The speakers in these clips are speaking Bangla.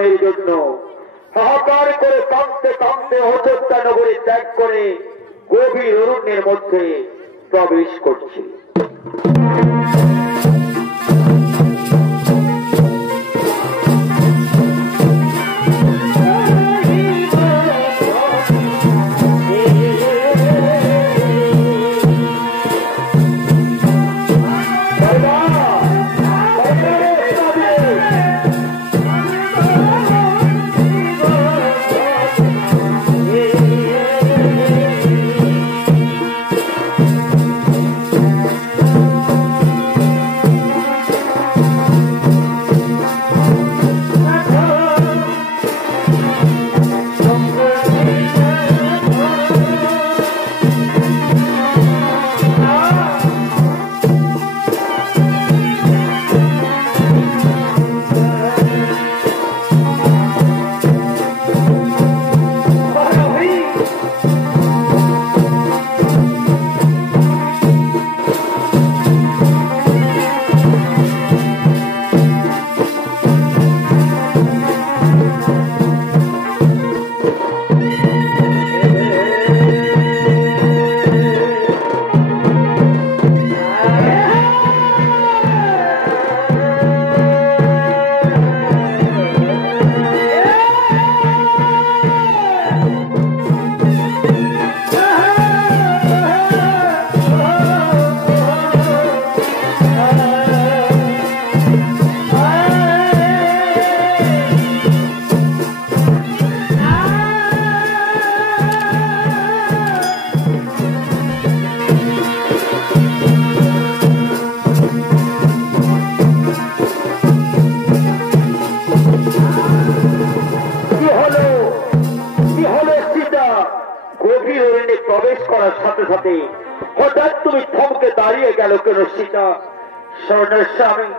দর্শনের জন্য হাহাকার করে কাঁদতে কাঁদতে অযোধ্যা নগরী ত্যাগ করে গভীর অরণ্যের মধ্যে প্রবেশ করছে। প্রবেশ করার সাথে সাথে হঠাৎ তুমি থমকে দাঁড়িয়ে গেল কেন সীতা? স্বর্ণের স্বামী,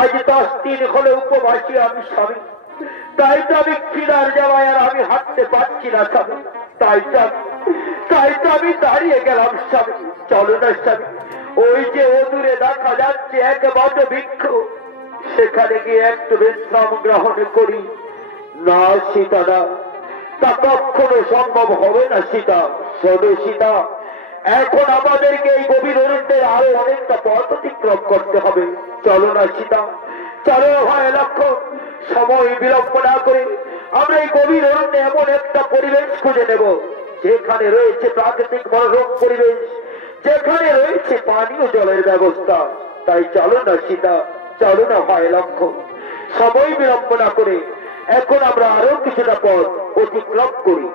আজ 10 দিন হলে উপবাসী আমি স্বামী, তাই তো আমি খিদার যাওয়ায় আর আমি হাঁটতে পারছি না স্বামী, তাই তো আমি দাঁড়িয়ে গেলাম স্বামী। চলো না স্বামী, ওই যে অদূরে দেখা যাচ্ছে এক বট বৃক্ষ, সেখানে গিয়ে একটু বিশ্রাম গ্রহণ করি। না সীতা, না, তা কখনো সম্ভব হবে না সীতা। শোনো সীতা, এখন আমাদেরকে এই গভীর অরণ্যের আরো অনেকটা পথ অতিক্রম করতে হবে। চলো না সীতা, চলো হয় লক্ষ্য, সময় বিলম্ব না করে আমরা এই গভীর অরণ্যে এমন একটা পরিবেশ খুঁজে নেব যেখানে রয়েছে প্রাকৃতিক মনোরম পরিবেশ, যেখানে রয়েছে পানীয় জলের ব্যবস্থা। তাই চলো না সীতা, চলো না হয় লক্ষ্য, সময় বিলম্ব না করে এখন আমরা আরো কিছুটা পথ অতিক্রম করি।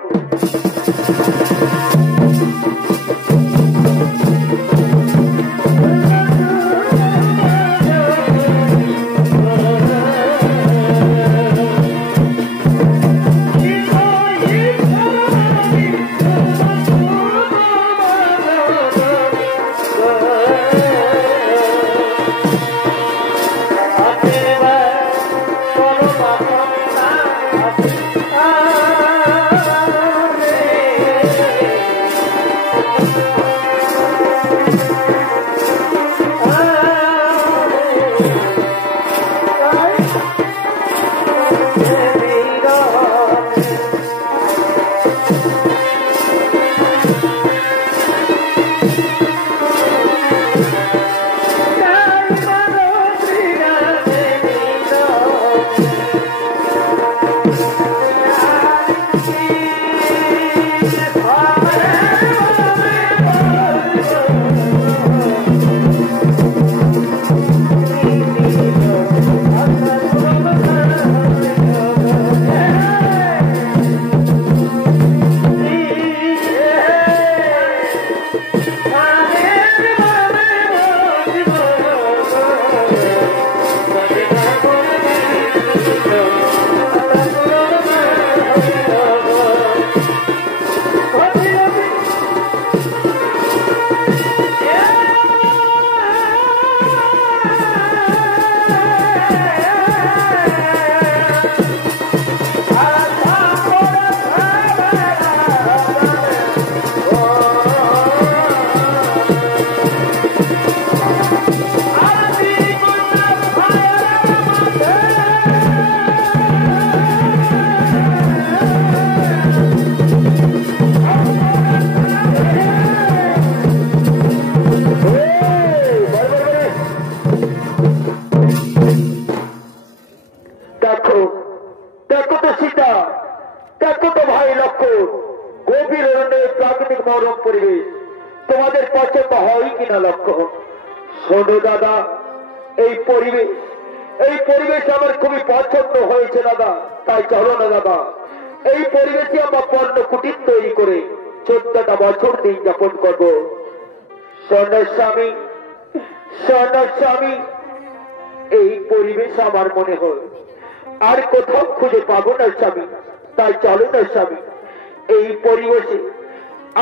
সীতা দেখো তো ভাই লক্ষ্য গভীর অরণ্যের প্রাকৃতিক মনোরম পরিবেশ তোমাদের পছন্দ হয় কিনা লক্ষ্য? শোনো দাদা, এই পরিবেশ আমার খুবই পছন্দ হয়েছে দাদা। তাই চলো না দাদা, এই পরিবেশে আমার পণ্য কুটির তৈরি করে 14টা বছর দিন যাপন করবো। সোনার স্বামী, এই পরিবেশ আমার মনে হয় আর কোথাও খুঁজে পাবো না স্বামী। তাই চলো না স্বামী, এই পরিবেশে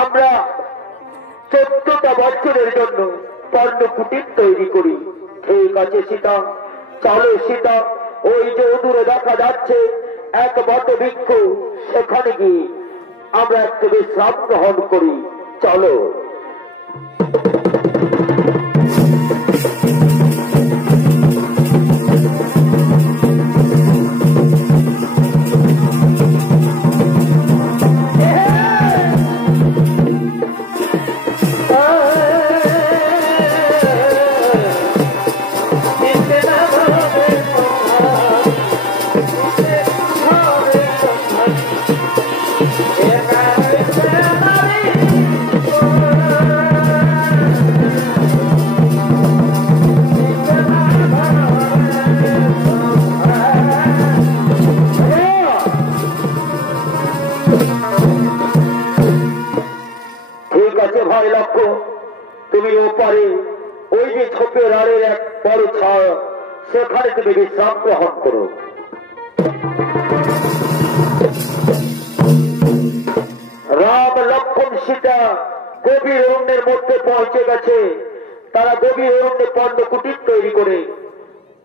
আমরা 14টা বছরের জন্য পণ্য কুটির তৈরি করি। ঠিক আছে সীতা, চলো সীতা, ওই যে দূরে দেখা যাচ্ছে এক বট বৃক্ষ, সেখানে গিয়ে আমরা একটু বিশ্রাম গ্রহণ করি। চলো। তুমি ওপারে ওই যে ছোপের আড়ের এক বড় ছায়া, সেখানে তুমি বিশ্রাম গ্রহণ করো। রাম লক্ষ্মণ সীতা গভীর অরণ্যের মধ্যে পৌঁছে গেছে। তারা গভীর অরণ্যে পণ্য কুটির তৈরি করে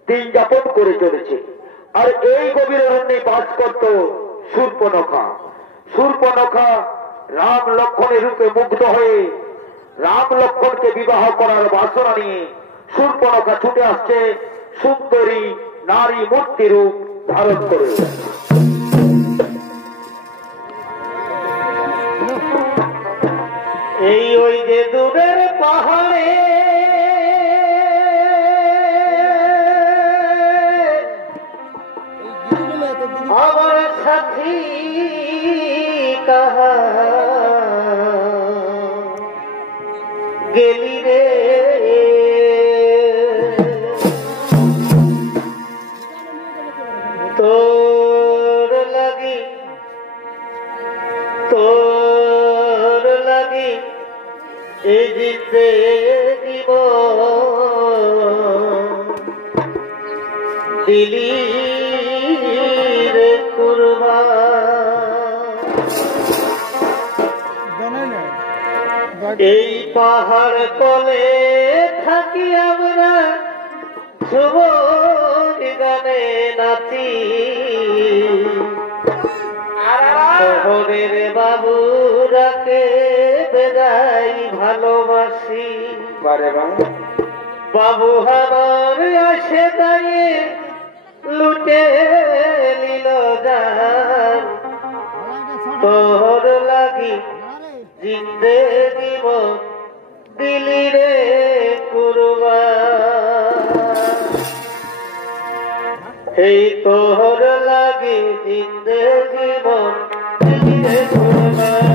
দিন যাপন করে চলেছে। আর এই গভীর অরণ্যে বাস করত শূর্পণখা রাম লক্ষ্মণের রূপে মুগ্ধ হয়ে রাম লক্ষ্মণকে বিবাহ করার বাসনা নিয়ে শূর্পণখা ছুটে আসছে সুন্দরী নারী মূর্তি রূপ ধারণ করে। এই ওই যে দূরের পাহাড়ে আমার সাথী কাহা গেলি রে, তোর লাগি এই জিতে দিব দিলি রে কুরবান। এই পাহাড় তলে থাকি আমরা যুবক গানে নাচি, শহরের বাবুরাকে বেড়াই ভালোবাসি। বাবু আমার আসে দাঁড়িয়ে লুটে নিল জান, তোর লাগি জিন্দে দিব দিলি রে কুরবান। এই তোর লাগি জিন্দে জীবন দিলি রে কুরবান।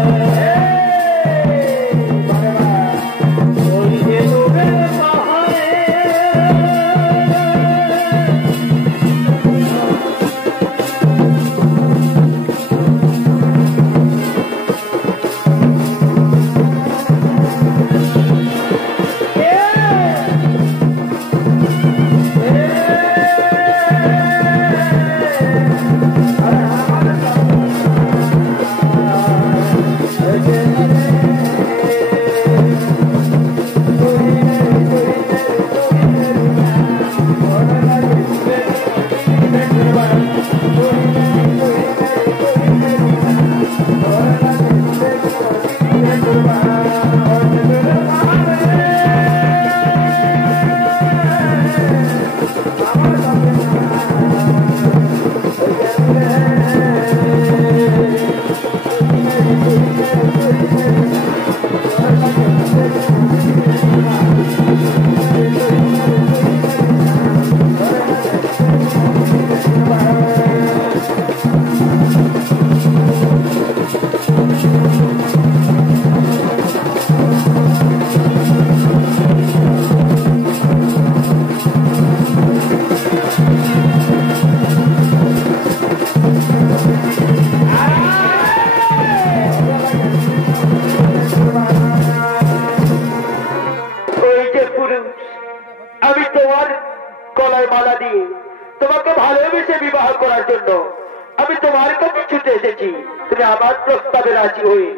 কাছে ছুটে এসেছি তুমি আমার প্রস্তাবে রাজি হয়ে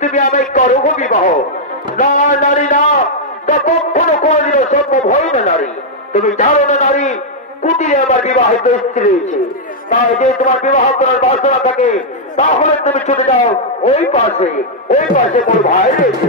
তুমি আমায় করো গো বিবাহ। না নারী না, তা কখনো কোনদিন সম্ভব হয় না নারী। তুমি জানো না নারী, কুটিরে আমার বিবাহিত স্ত্রী রয়েছে, তাই যে তোমার বিবাহ করার বাসনা থাকে তাহলে তুমি ছুটে যাও ওই পাশে মোর ভাই রয়েছে।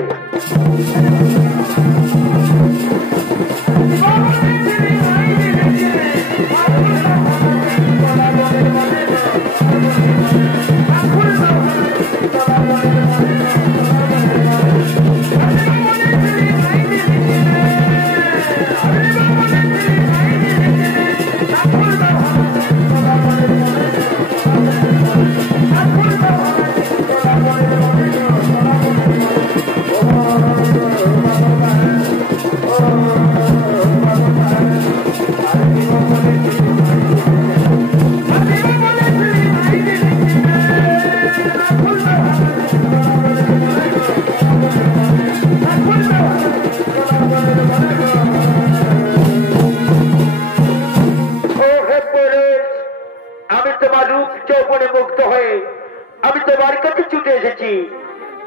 আমি তোমার কাছে ছুটে এসেছি,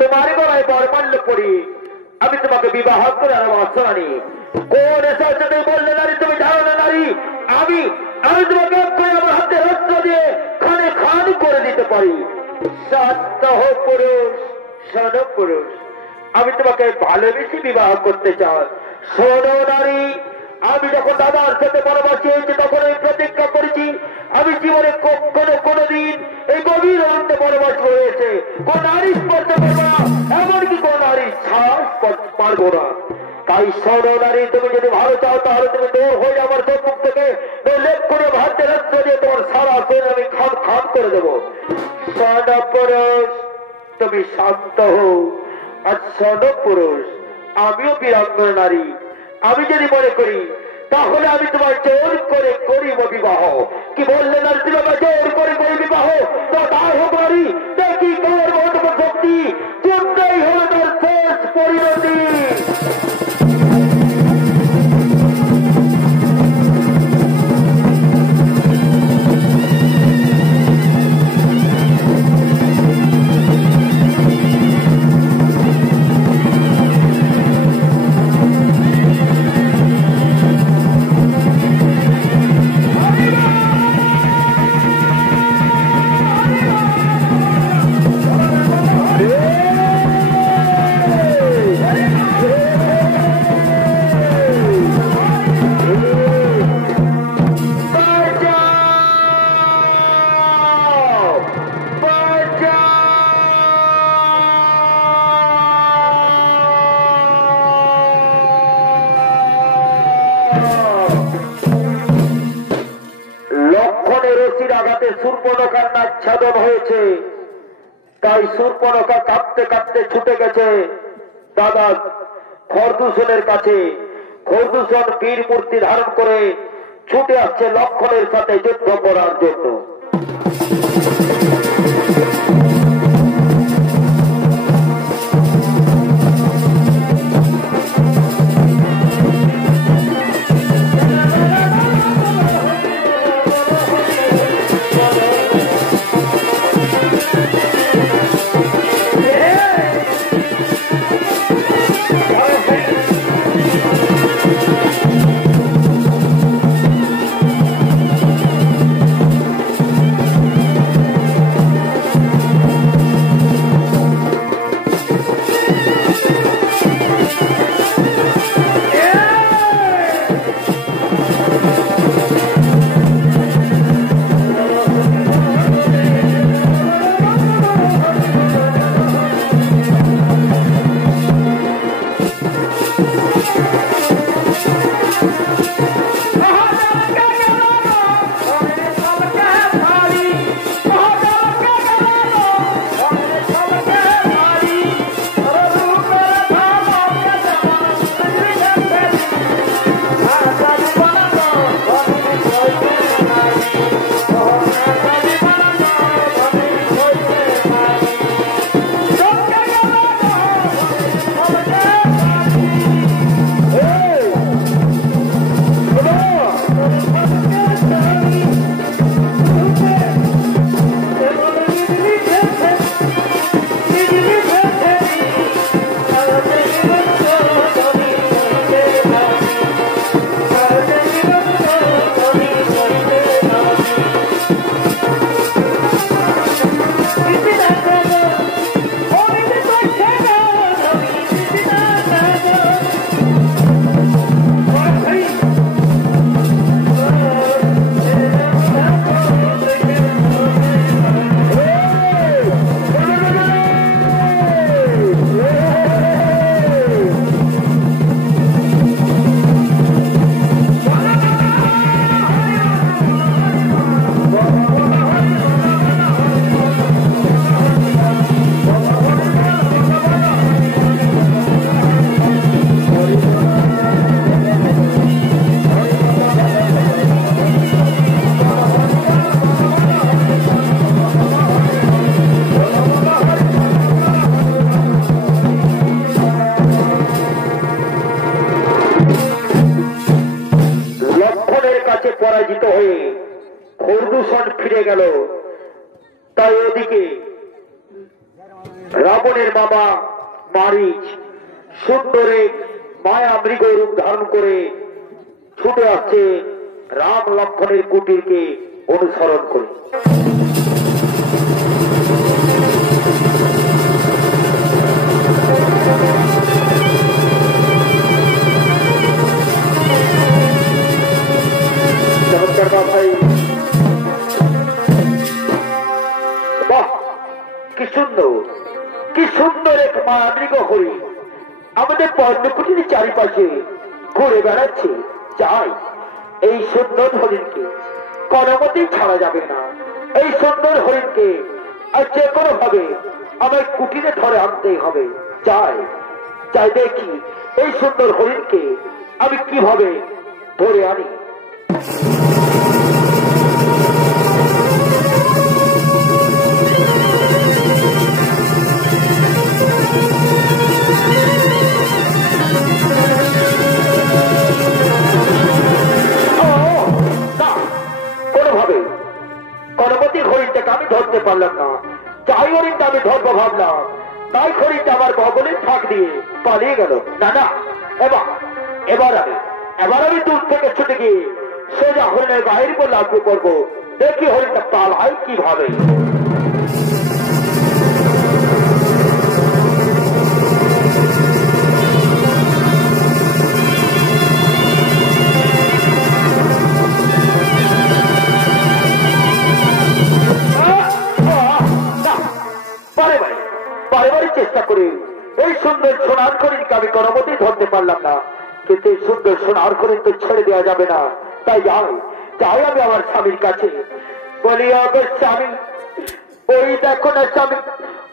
তোমার গলায় বরমাল্য পরি আমি তোমাকে বিবাহ করার বাসনা নিয়ে। কোন এসে বললে নারী তুমি জানো না নারী, আমি আমি তোমাকে আমার হাতে অস্ত্র দিয়ে খানে খান করে দিতে পারি। সত্য পুরুষ, শোনো পুরুষ, আমি তোমাকে ভালোবেসে বিবাহ করতে চাই। শোনো নারী, আমি যখন দাদার সাথে বনবাসী হয়েছি তখন আমি প্রতিজ্ঞা করেছি আমি জীবনে কখনো কোনদিন এই গভীর অন্ত বনবাস হয়েছে কোন নারী স্পর্শ করবো না, এমনকি কোন নারী শ্বাস পারবো না। তাই শোনো নারী, তুমি যদি ভালো চাও তাহলে তুমি দূর হয়ে আমার সম্মুখ থেকে লেপ করে ভাতে রক্ত দিয়ে তোমার সারা শরীর আমি খান খান করে দেবো। শোনো পুরুষ, তুমি শান্ত হো। আর শোনো পুরুষ, আমিও বীরাঙ্গনা নারী, আমি যদি মনে করি তাহলে আমি তোমার জোর করে করিব বিবাহ। কি বললেন আর তুমি আমার জোর করে করি বিবাহ, তো তার হোক নারী দেখি তোমার মহত্ব শক্তি চিন্তাই হল তার শেষ পরিণতি। শূর্পণখার নাচ্ছাদন হয়েছে, তাই শূর্পণখা কাঁপতে কাঁপতে ছুটে গেছে দাদা খরদূষণের কাছে। খরদূষণ বীর মূর্তি ধারণ করে ছুটে আসছে লক্ষণের সাথে যুদ্ধ করার জন্য। ওদিকে রাবণের মামা মারিচ সুন্দরে মায়া মৃগ রূপ ধারণ করে ছুটে আসছে রাম লক্ষ্মণের কুটিরকে অনুসরণ করে। চমৎকার ভাই, বাহ কি সুন্দর, কি সুন্দর এক মায়া মৃগ হরিণ আমাদের পর্ণকুটির চারিপাশে ঘুরে বেড়াচ্ছে। চাই এই সুন্দর হরিণকে কোনোমতেই ছাড়া যাবে না। এই সুন্দর হরিণকে আর যে কোনো ভাবে আমার কুটিরে ধরে আনতেই হবে। চাই চাই দেখি এই সুন্দর হরিণকে আমি কিভাবে ধরে আনি। আমি ধরতে পারলাম না, যাই হরিণটা আমি ধরবো ভাবলাম, তাই হরিণটা আমার বগলের ফাঁক দিয়ে পালিয়ে গেল। না না, এবার আমি দূর থেকে ছুটে গিয়ে সোজা হরিণের গায়ের উপর লাগু করবো, দেখি হরিণটা পালায় কিভাবে। চেষ্টা করে এই সুন্দর সোনার হরিণকে আমি কোনোমতেই ধরতে পারলাম না, কিন্তু এই সুন্দর সোনার হরিণ তো ছেড়ে দেওয়া যাবে না। তাই যাই আমি আমার স্বামীর কাছে বলি, স্বামী ওই দেখো না স্বামী,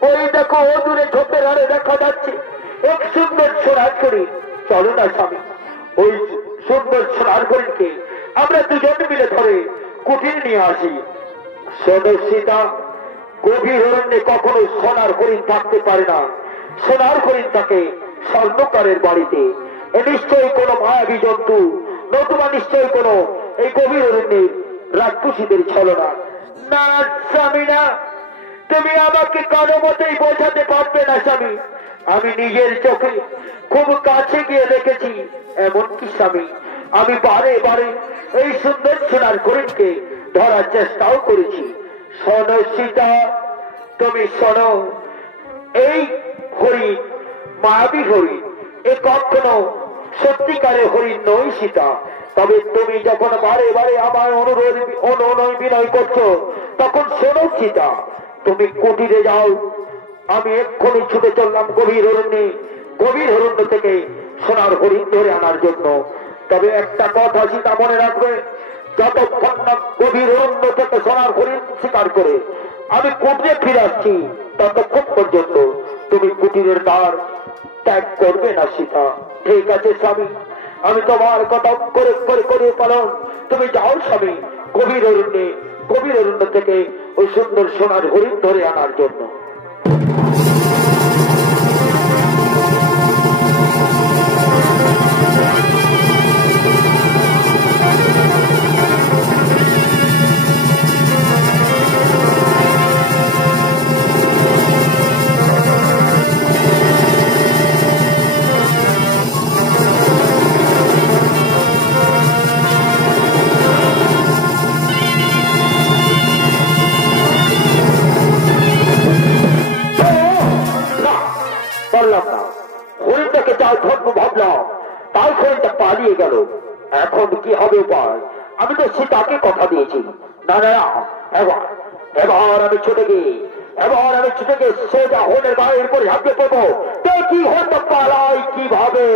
ওই দেখো ও দূরে ঝোপের আড়ে দেখা যাচ্ছে এক সুন্দর সোনার হরিণ। চলো না স্বামী, ওই সুন্দর সোনার হরিণকে আমরা দুজন মিলে ধরে কুটির নিয়ে আসি। সদস্যিতা গভীর অরণ্যে কখনো সোনার হরিণ থাকতে পারে না। সোনার হরিণ থাকে স্বর্ণকারের বাড়িতে। এ নিশ্চয়ই কোন মায়াবী জন্তু, নতুবা নিশ্চয়ই কোন এই গভীর অরণ্যের রাক্ষসীদের ছলনা। না স্বামী না, তুমি আমাকে কোনো মতেই বোঝাতে পারবে না স্বামী। আমি নিজের চোখে খুব কাছে গিয়ে দেখেছি, এমনকি স্বামী আমি বারে বারে এই সুন্দর সোনার হরিণকে ধরার চেষ্টাও করেছি। শোনো সীতা, তুমি শোনো, এই হরিণ মায়াবী হরিণ, এ কখনো সত্যিকারের হরিণ নয় সীতা। তবে তুমি যখন বারে বারে আমার অনুনয় বিনয় করছো, তখন শোনো সীতা, তুমি কুটিরে যাও, আমি এক্ষুনি ছুটে চললাম গভীর অরণ্য থেকে সোনার হরিণ ধরে আনার জন্য। তবে একটা কথা সীতা মনে রাখবে, যতক্ষণ না গভীর অরণ্য থেকে সোনার হরিণ শিকার করে আমি কুটিরে ফিরে আসছি, ততক্ষণ পর্যন্ত তুমি কুটিরের দ্বার ত্যাগ করবে না সীতা। ঠিক আছে স্বামী, আমি তোমার কথা করে পালন। তুমি যাও স্বামী গভীর অরণ্য থেকে ওই সুন্দর সোনার হরিণ ধরে আনার জন্য। তাই হরিণটা পালিয়ে গেল। এখন কি হবে উপায়? আমি তো সীতাকে কথা দিয়েছি। না না, এবার আমি ছুটে গিয়ে সোজা হরিণের গায়ের উপরে ঝাঁপিয়ে পড়বো, দেখি হরিণটা পালায় কিভাবে।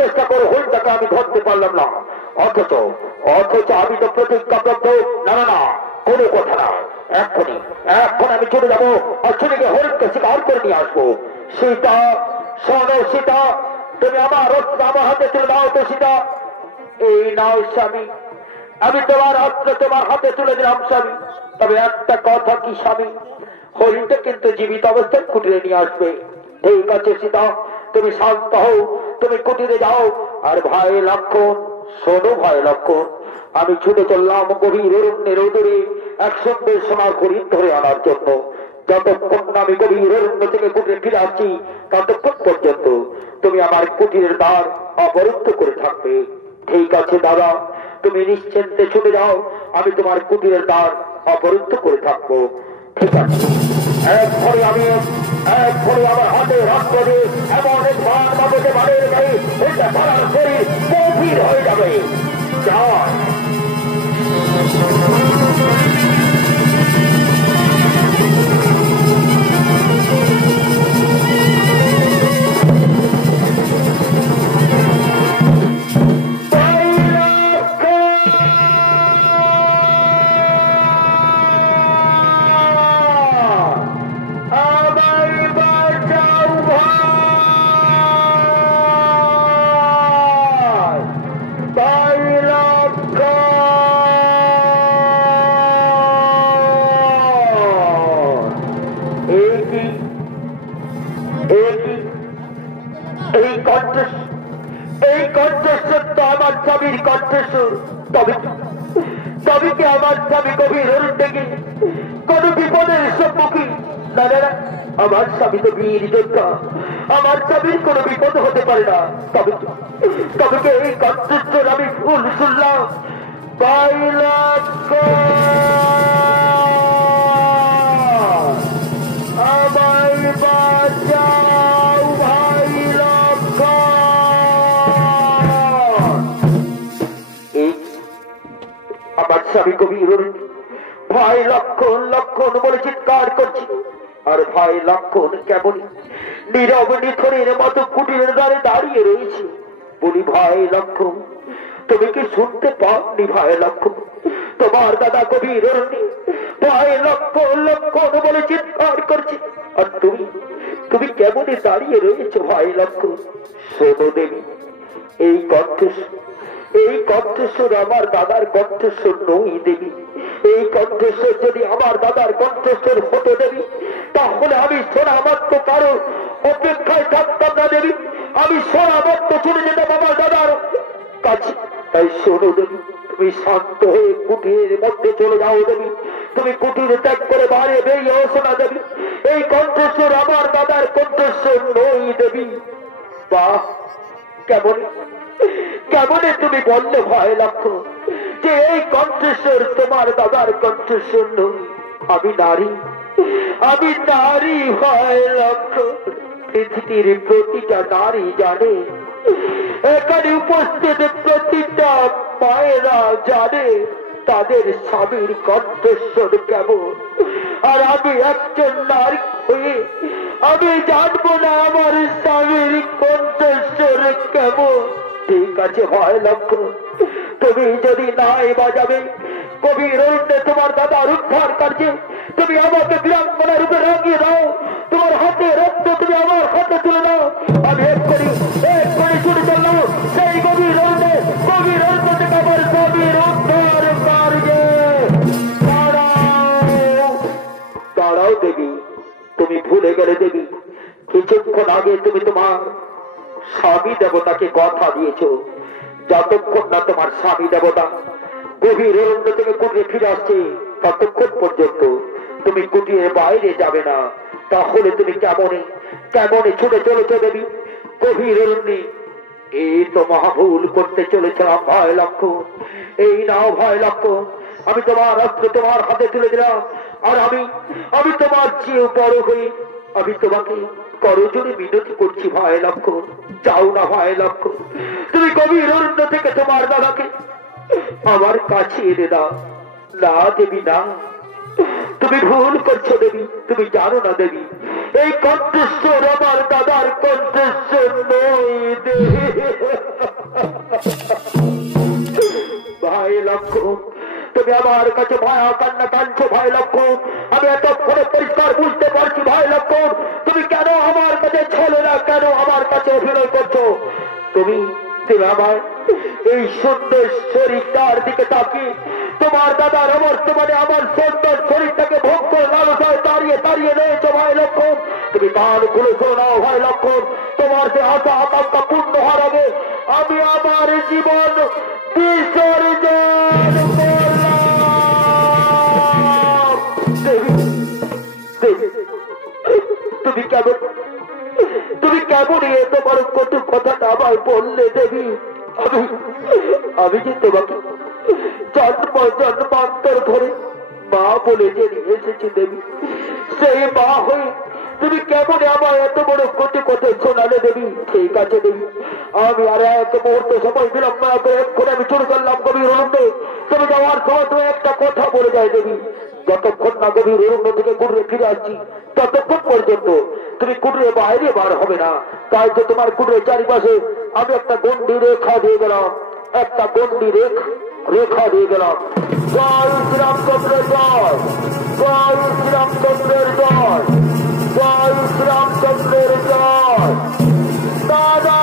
চেষ্টা করে হরিণটাকে আমি ধরতে পারলাম না, অথচ আমি তো প্রতিজ্ঞাবদ্ধ। না না না, কোনো কথা না, এখন আমি চলে যাবো আর চলে গিয়ে হরিণকে শিকার করে নিয়ে আসবো। সীতা শোনো সীতা, তুমি আমার হাতে তুলে দাও তো সীতা। এই নাও স্বামী, আমি তোমার অস্ত্র তোমার হাতে তুলে দিলাম স্বামী। তবে একটা কথা কি স্বামী, হরিণটা কিন্তু জীবিত অবস্থায় কুটিরে নিয়ে আসবে। ঠিক আছে সীতা, তুমি শান্ত হও, তুমি কুটিরে যাও। আর ভাই লক্ষণ, শোনো ভাই লক্ষণ, আমি ছুটে চললাম গভীর অরণ্যের উদরে এক সুন্দর সোনার হরিণ ধরে আনার জন্য। যতক্ষণ আমি গভীর অরণ্য থেকে কুটিরে ফিরে আসছি ততক্ষণ পর্যন্ত তুমি আমার কুটিরের দ্বার অবরুদ্ধ করে থাকবে। ঠিক আছে দাদা, তুমি নিশ্চিন্তে ছুটে যাও, আমি তোমার কুটিরের দ্বার অবরুদ্ধ করে থাকবো। ঠিক আছে। এরপরে আমার হাতে রক্ত দিয়ে এমন এক মান বাবুকে বাড়ির গায়ে এটা সারা শরীর গভীর হয়ে যাবে। জয়। এই কণ্ঠস্বর তো আমার স্বামীর কণ্ঠস্বর। তবে কি আমার স্বামী গভীর অরণ্যে গিয়ে কোন বিপদের সম্মুখীন? না না না, আমার স্বামী তো বীর যোদ্ধা, আমার স্বামীর কোনো বিপদ হতে পারে না। তবে কি এই কণ্ঠস্বর আমি ভুল শুনলাম? আমায় বাঁচাও ভাই লক্ষণ। আমার স্বামী গভীর অরণ্যে ভাই লক্ষণ লক্ষণ বলে চিৎকার করছি। আর ভাই লক্ষণ কেমন নীরব নিথরের মতো কুটিরের দ্বারে দাঁড়িয়ে রয়েছে। বলি ভাই লক্ষণ, তুমি কি শুনতে পাওনি? ভাই লক্ষণ, তোমার দাদা গভীর অরণ্যে ভাই লক্ষণ লক্ষণ বলে চিৎকার করছে। আর তুমি কেমন দাঁড়িয়ে রয়েছো ভাই লক্ষণ? শোনো দেবী, এই কণ্ঠস্বর আমার দাদার কণ্ঠস্বর নই দেবী। এই কণ্ঠস্বর যদি আমার দাদার কণ্ঠস্বর হতো দেবী, তাহলে আমি সোনা মাত্র কারো অপেক্ষায় থাকতাম না দেবী। আমি সোনা মাত্র চলে যেতাম আমার দাদার কাছে। তাই শোনো দেবী, তুমি শান্ত হয়ে কুটিরের মধ্যে চলে যাও দেবী। তুমি কুটির ত্যাগ করে বাইরে বেরিয়ে আসো না দেবী। এই কণ্ঠস্বর আমার দাদার কণ্ঠস্বর নই দেবী। বাহ, কেমনে তুমি বললে ভাই লক্ষণ যে এই কণ্ঠস্বর তোমার দাদার কণ্ঠস্বর নই? আমি নারী ভাই লক্ষণ। পৃথিবীর প্রতিটা নারী জানে, এখানে উপস্থিত প্রতিটা মায়েরা জানে তাদের স্বামীর কণ্ঠস্বর কেমন। আর আমি একজন নারী হয়ে আমি জানবো না আমার স্বামীর কণ্ঠস্বর কেমন? ঠিক আছে ভয় লক্ষণ, তুমি যদি নাই বাজাবে গভীর অরণ্যে তোমার দাদার উদ্ধার কার্যে তুমি আমাকে বীরাঙ্গনা রূপে রাঙিয়ে দাও। তোমার হাতে রক্ত তুমি আমার হাতে তুলে দাও। আমি এক্ষুনি ছুটে চললাম সেই গভীর অরণ্য থেকে আমার স্বামীর উদ্ধার কার্যে। দাঁড়াও দেবী, তুমি ভুলে গেলে দেবী, কিছুক্ষণ আগে তুমি তোমার স্বামী দেবতাকে কথা দিয়েছ, যতক্ষণ না তোমার স্বামী দেবতা গভীর অরণ্য থেকে কুটিরে ফিরে আসছে ততক্ষণ পর্যন্ত তুমি কুটিরের বাইরে যাবে না। তাহলে তুমি কেমনে ছুটে চলেছ দেবী গভীর অরণ্যে? এই তো মহাভুল করতে চলেছিলাম ভয় লক্ষণ। এই নাও ভয় লক্ষণ, আমি তোমার অস্ত্র তোমার হাতে তুলে দিলাম। আর আমি তোমার চেয়ে বড় হয়ে আমি তোমাকে করজোড়ে মিনতি করছি ভয় লক্ষণ, যাও না ভয় লক্ষণ। তুমি গভীর অরণ্য থেকে তোমার দাদাকে আমার কাছে এনে দাও। না দেবী না, তুমি ভুল করছো দেবী। তুমি জানো না দেবী, এই কণ্ঠস্বর আমার দাদার কণ্ঠস্বর নয় দেবী। ভাই লক্ষণ, তুমি আমার কাছে ভয়া কান্না কাঁদছো ভয় লক্ষণ। আমি এতক্ষণে পরিষ্কার বুঝতে পারছি ভয় লক্ষণ, তুমি কেন আমার কাছে ছেলে না, কেন আমার কাছে অভিনয় করছো? তুমি এই সুন্দর শরীরটার দিকে তাকিয়ে তোমার দাদার অবর্তমানে আমার সুন্দর শরীরটাকে ভোগ করে লালসায় দাঁড়িয়ে দাঁড়িয়ে রয়েছে ভাই লক্ষণ। তুমি কান খুলে শোনাও ভাই লক্ষণ, তোমার যে আশা আকাঙ্ক্ষা পূর্ণ হওয়ার আগে আমি আমার জীবন বিসর্জন করলাম। তুমি কেমন এত বড় কটু কথাটা আমায় বললে দেবী? আমি যে তোমাকে জন্মান্তর ধরে মা বলে যে নিয়ে এসেছি দেবী, সেই মা হয়ে তুমি কেমন আমায় এত বড় কটু কথা শোনালে দেবী? ঠিক আছে দেবী, আমি আর এক মুহূর্ত সময় বিলম্ব না করে এক্ষুনি আমি চলে চললাম গভীর অরণ্যে। তুমি যাওয়ার সময় তুমি একটা কথা বলে যায় দেবী, যতক্ষণ না গভীর অরণ্য থেকে কুড়ে ফিরে আসছি ততক্ষণ পর্যন্ত তুমি কুড়ে বাইরে বার হবে না। তাই তো তোমার কুড়ে চারিপাশে আমি একটা গন্ডি রেখা দিয়ে গেলাম, একটা গন্ডি রেখা দিয়ে গেলাম। জয় শ্রীরামচন্দ্রের জয়, জয় শ্রীরামচন্দ্রের জয়, জয় শ্রীরামচন্দ্রের জয়। দাদা